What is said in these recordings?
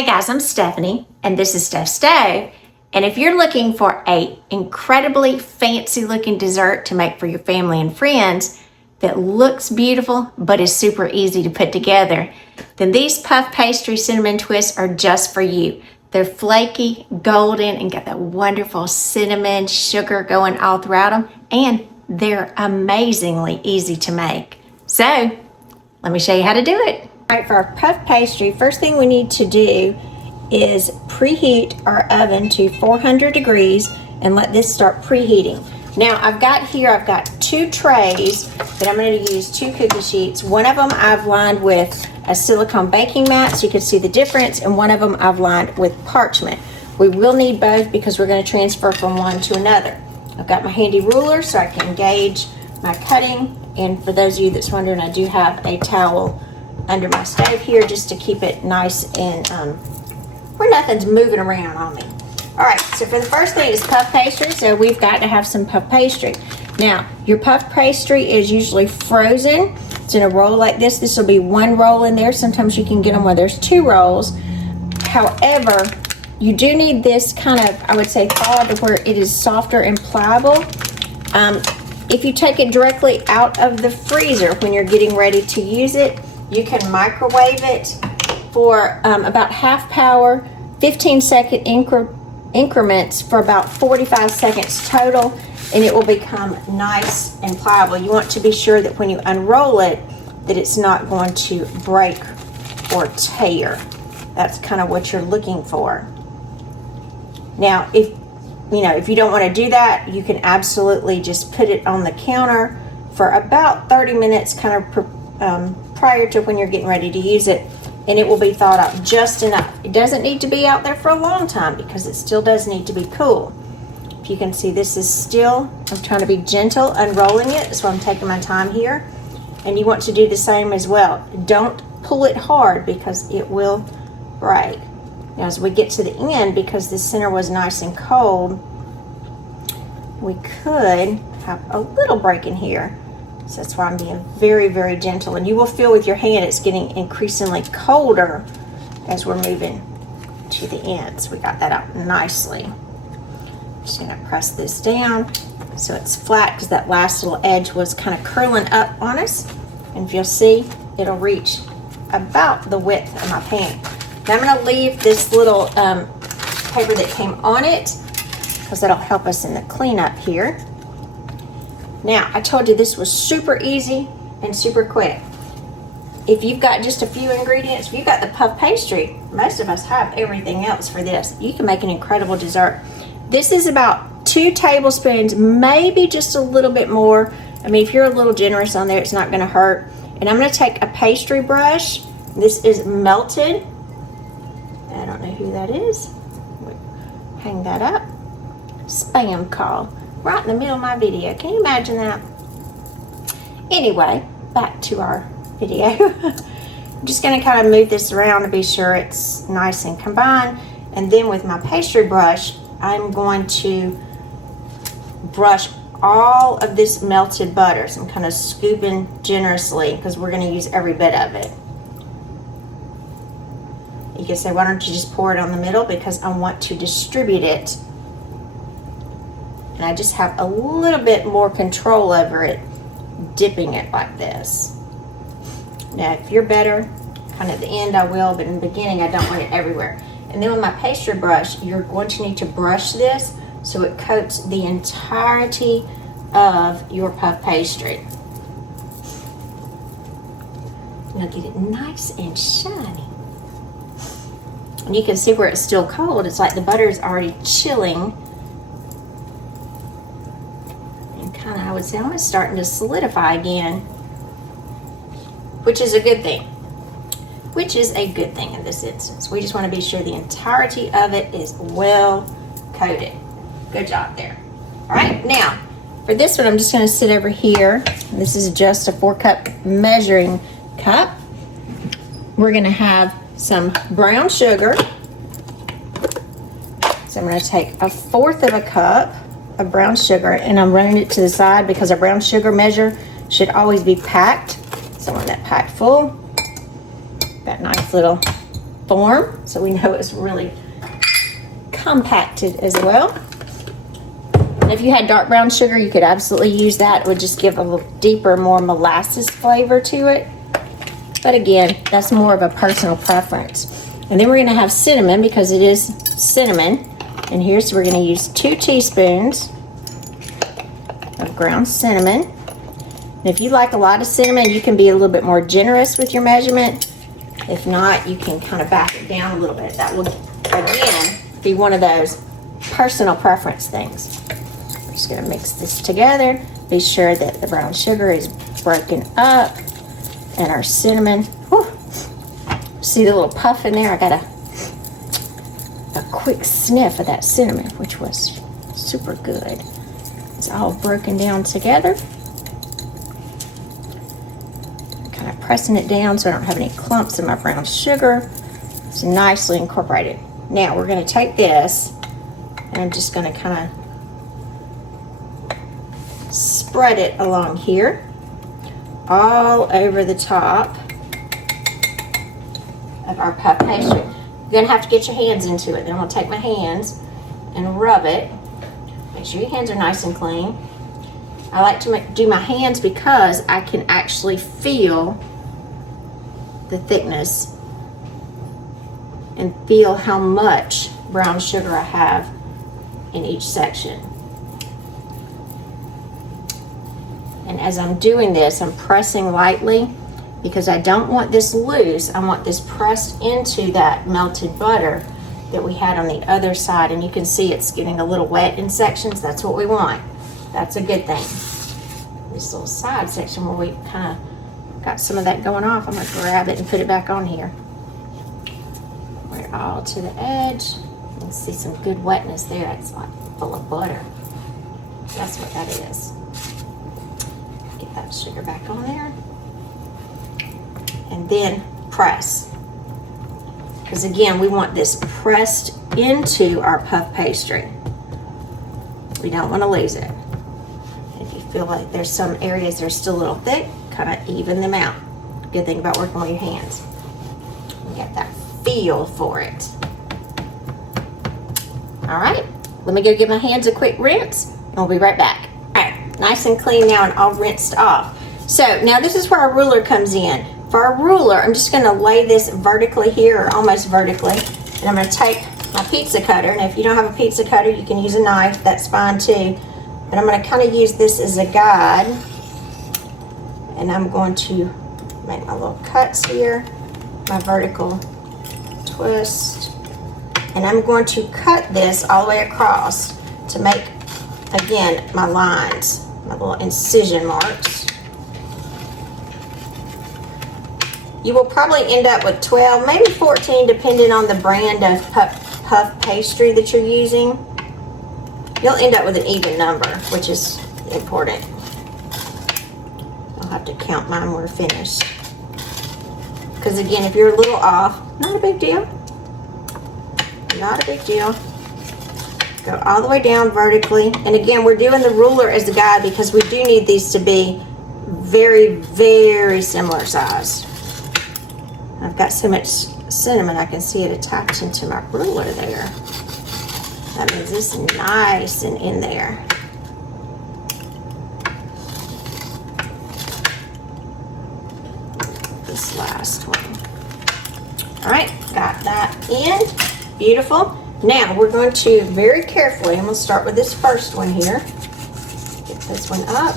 Hey guys, I'm Stephanie, and this is Steph's Stove. And if you're looking for an incredibly fancy looking dessert to make for your family and friends that looks beautiful but is super easy to put together, then these Puff Pastry Cinnamon Twists are just for you. They're flaky, golden, and got that wonderful cinnamon sugar going all throughout them, and they're amazingly easy to make. So, let me show you how to do it. All right, for our puff pastry, first thing we need to do is preheat our oven to 400 degrees and let this start preheating. Now I've got 2 trays that I'm going to use 2 cookie sheets. One of them I've lined with a silicone baking mat so you can see the difference, and one of them I've lined with parchment. We will need both because we're going to transfer from one to another. I've got my handy ruler so I can gauge my cutting, and for those of you that's wondering, I do have a towel under my stove here just to keep it nice and where nothing's moving around on me. All right, so for the first thing is puff pastry, so we've got to have some puff pastry. Now, your puff pastry is usually frozen. It's in a roll like this. This will be 1 roll in there. Sometimes you can get them where there's 2 rolls. However, you do need this kind of, I would say, thawed to where it is softer and pliable. If you take it directly out of the freezer when you're getting ready to use it, you can microwave it for about half power, 15-second increments for about 45 seconds total, and it will become nice and pliable. You want to be sure that when you unroll it, that it's not going to break or tear. That's kind of what you're looking for. Now, if you don't want to do that, you can absolutely just put it on the counter for about 30 minutes, kind of prior to when you're getting ready to use it, and it will be thawed out just enough. It doesn't need to be out there for a long time because it still does need to be cool. If you can see, this is still, I'm trying to be gentle unrolling it, so I'm taking my time here, and you want to do the same as well. Don't pull it hard because it will break. Now as we get to the end, because the center was nice and cold, we could have a little break in here. So that's why I'm being very, very gentle. And you will feel with your hand it's getting increasingly colder as we're moving to the ends. We got that out nicely. Just gonna press this down so it's flat because that last little edge was kind of curling up on us. And if you'll see, it'll reach about the width of my pan. Now I'm gonna leave this little paper that came on it because that'll help us in the cleanup here. Now, I told you this was super easy and super quick. If you've got just a few ingredients, if you've got the puff pastry, most of us have everything else for this. You can make an incredible dessert. This is about 2 tablespoons, maybe just a little bit more. I mean, if you're a little generous on there, it's not gonna hurt. And I'm gonna take a pastry brush. This is melted. I don't know who that is. Hang that up. Spam call. Right in the middle of my video. Can you imagine that? Anyway, back to our video. I'm just going to kind of move this around to be sure it's nice and combined. And then with my pastry brush, I'm going to brush all of this melted butter. So I'm kind of scooping generously because we're going to use every bit of it. You can say, why don't you just pour it on the middle? Because I want to distribute it. And I just have a little bit more control over it, dipping it like this. Now, if you're better, kind of at the end I will, but in the beginning I don't want it everywhere. And then with my pastry brush, you're going to need to brush this so it coats the entirety of your puff pastry. Now get it nice and shiny. And you can see where it's still cold, it's like the butter is already chilling. I would say almost starting to solidify again, which is a good thing. Which is a good thing in this instance. We just want to be sure the entirety of it is well coated. Good job there. All right, now for this one, I'm just going to sit over here. This is just a 4-cup measuring cup. We're going to have some brown sugar. So I'm going to take 1/4 of a cup of brown sugar, and I'm running it to the side because a brown sugar measure should always be packed. So I want that packed full. That nice little form, so we know it's really compacted as well. And if you had dark brown sugar, you could absolutely use that. It would just give a little deeper, more molasses flavor to it. But again, that's more of a personal preference. And then we're gonna have cinnamon because it is cinnamon. And here's, we're gonna use 2 teaspoons of ground cinnamon. And if you like a lot of cinnamon, you can be a little bit more generous with your measurement. If not, you can kind of back it down a little bit. That will, again, be one of those personal preference things. I'm just gonna mix this together. Be sure that the brown sugar is broken up and our cinnamon. Whew, see the little puff in there? I got a quick sniff of that cinnamon, which was super good. It's all broken down together. Kind of pressing it down so I don't have any clumps in my brown sugar. It's nicely incorporated. Now we're going to take this and I'm just going to kind of spread it along here, all over the top of our puff pastry. You're going to have to get your hands into it. Then I'm going to take my hands and rub it. Make sure your hands are nice and clean. I like to do my hands because I can actually feel the thickness and feel how much brown sugar I have in each section. And as I'm doing this, I'm pressing lightly because I don't want this loose. I want this pressed into that melted butter that we had on the other side. And you can see it's getting a little wet in sections. That's what we want. That's a good thing. This little side section where we kind of got some of that going off, I'm going to grab it and put it back on here. We're all to the edge. You can see some good wetness there. It's like full of butter. That's what that is. Get that sugar back on there. And then press. Because again, we want this pressed into our puff pastry. We don't want to lose it. If you feel like there's some areas that are still a little thick, kind of even them out. Good thing about working with your hands. You get that feel for it. All right, let me go give my hands a quick rinse and we'll be right back. All right, nice and clean now and all rinsed off. So now this is where our ruler comes in. For our ruler, I'm just going to lay this vertically here, or almost vertically, and I'm going to take my pizza cutter. And if you don't have a pizza cutter, you can use a knife. That's fine too. But I'm going to kind of use this as a guide, and I'm going to make my little cuts here, my vertical twist, and I'm going to cut this all the way across to make, again, my lines, my little incision marks. You will probably end up with 12, maybe 14, depending on the brand of puff pastry that you're using. You'll end up with an even number, which is important. I'll have to count mine when we're finished. Because again, if you're a little off, not a big deal. Not a big deal. Go all the way down vertically. And again, we're doing the ruler as a guide because we do need these to be very, very similar size. I've got so much cinnamon, I can see it attached into my ruler there. That means it's nice and in there. This last one. All right, got that in. Beautiful. Now we're going to very carefully, I'm going to start with this first one here. Get this one up.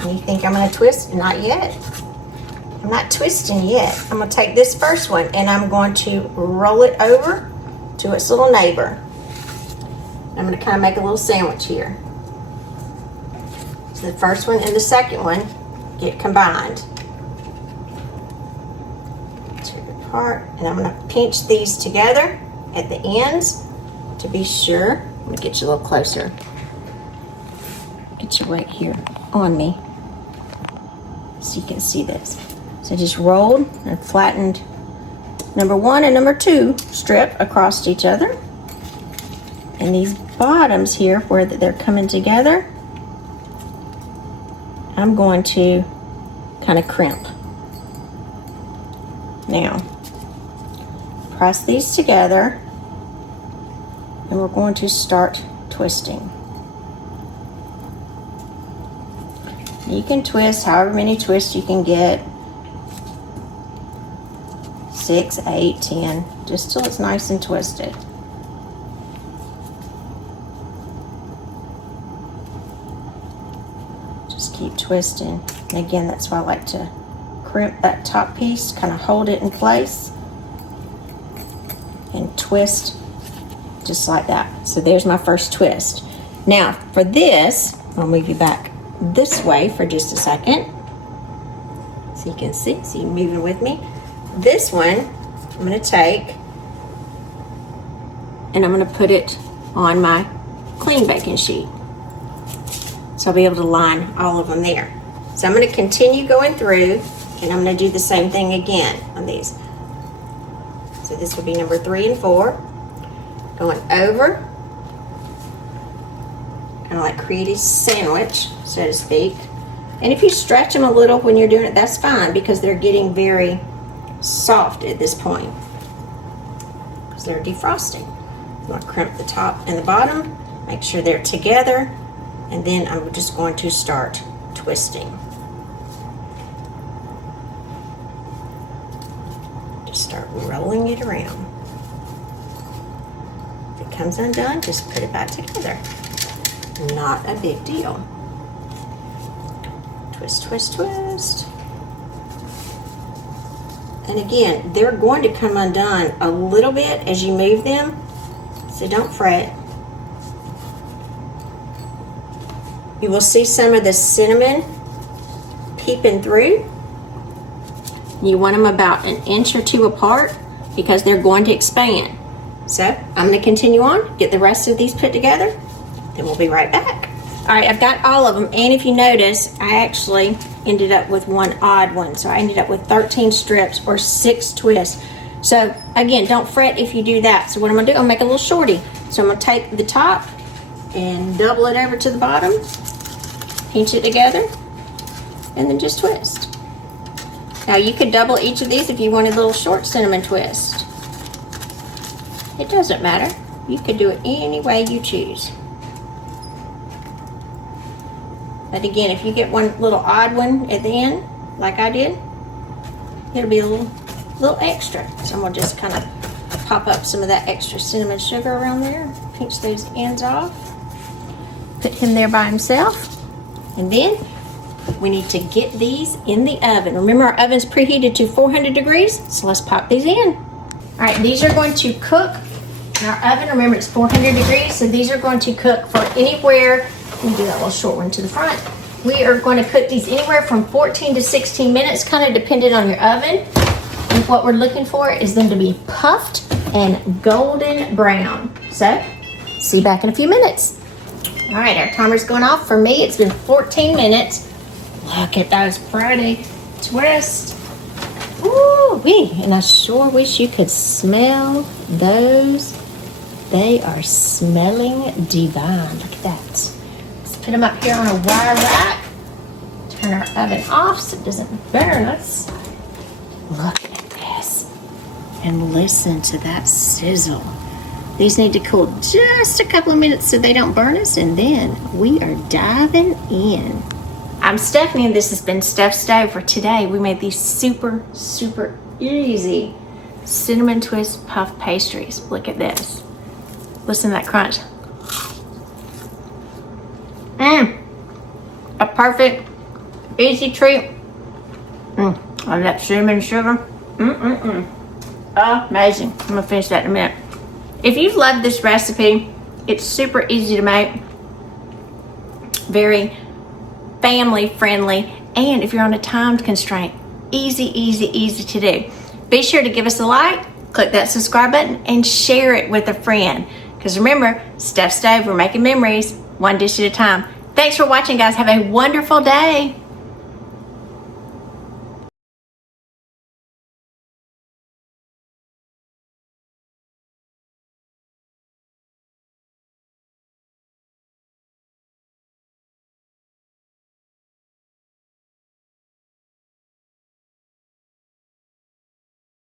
And you think I'm going to twist? Not yet. I'm not twisting yet. I'm going to take this first one and I'm going to roll it over to its little neighbor. I'm going to kind of make a little sandwich here. So the first one and the second one get combined. Take it apart, and I'm going to pinch these together at the ends to be sure. I'm going to get you a little closer. Get you right here on me so you can see this. So just rolled and flattened number 1 and number 2 strip across each other. And these bottoms here where they're coming together, I'm going to kind of crimp. Now, press these together, and we're going to start twisting. You can twist however many twists you can get. 6, 8, 10, just till it's nice and twisted. Just keep twisting. And again, that's why I like to crimp that top piece, kind of hold it in place and twist just like that. So there's my first twist. Now for this, I'll move you back this way for just a second so you can see, so you're moving with me. This one I'm going to take and I'm going to put it on my clean baking sheet, so I'll be able to line all of them there. So I'm going to continue going through, and I'm going to do the same thing again on these. So this will be number 3 and 4, going over, kind of like create a sandwich, so to speak. And if you stretch them a little when you're doing it, that's fine, because they're getting very soft at this point because they're defrosting. I'm going to crimp the top and the bottom, make sure they're together, and then I'm just going to start twisting. Just start rolling it around. If it comes undone, just put it back together. Not a big deal. Twist, twist, twist. And again, they're going to come undone a little bit as you move them, so don't fret. You will see some of the cinnamon peeping through. You want them about 1 inch or 2 apart because they're going to expand. So I'm going to continue on, get the rest of these put together, then we'll be right back. All right, I've got all of them, and if you notice, I actually ended up with one odd one. So I ended up with 13 strips or 6 twists. So again, don't fret if you do that. So what I'm gonna do, I'll make a little shorty. So I'm gonna take the top and double it over to the bottom, pinch it together, and then just twist. Now you could double each of these if you wanted a little short cinnamon twist. It doesn't matter. You could do it any way you choose. But again, if you get one little odd one at the end, like I did, it'll be a little extra. So I'm gonna just kind of pop up some of that extra cinnamon sugar around there, pinch those ends off, put him there by himself, and then we need to get these in the oven. Remember, our oven's preheated to 400 degrees, so let's pop these in. All right, these are going to cook in our oven. Remember, it's 400 degrees, so these are going to cook for anywhere. Let me do that little short one to the front. We are going to cook these anywhere from 14 to 16 minutes, kind of depending on your oven. And what we're looking for is them to be puffed and golden brown. So, see you back in a few minutes. All right, our timer's going off. For me, it's been 14 minutes. Look at those pretty twists. Ooh-wee. And I sure wish you could smell those. They are smelling divine. Look at that. Put them up here on a wire rack. Turn our oven off so it doesn't burn us. Look at this. And listen to that sizzle. These need to cool just a couple of minutes so they don't burn us, and then we are diving in. I'm Stephanie, and this has been Steph's Stove. For today, we made these super, super easy cinnamon twist puff pastries. Look at this. Listen to that crunch. A perfect, easy treat. On that cinnamon sugar. Amazing. I'm gonna finish that in a minute. If you've loved this recipe, it's super easy to make. Very family friendly. And if you're on a time constraint, easy, easy, easy to do. Be sure to give us a like, click that subscribe button, and share it with a friend. Because remember, Steph's Stove, we're making memories, one dish at a time. Thanks for watching, guys. Have a wonderful day.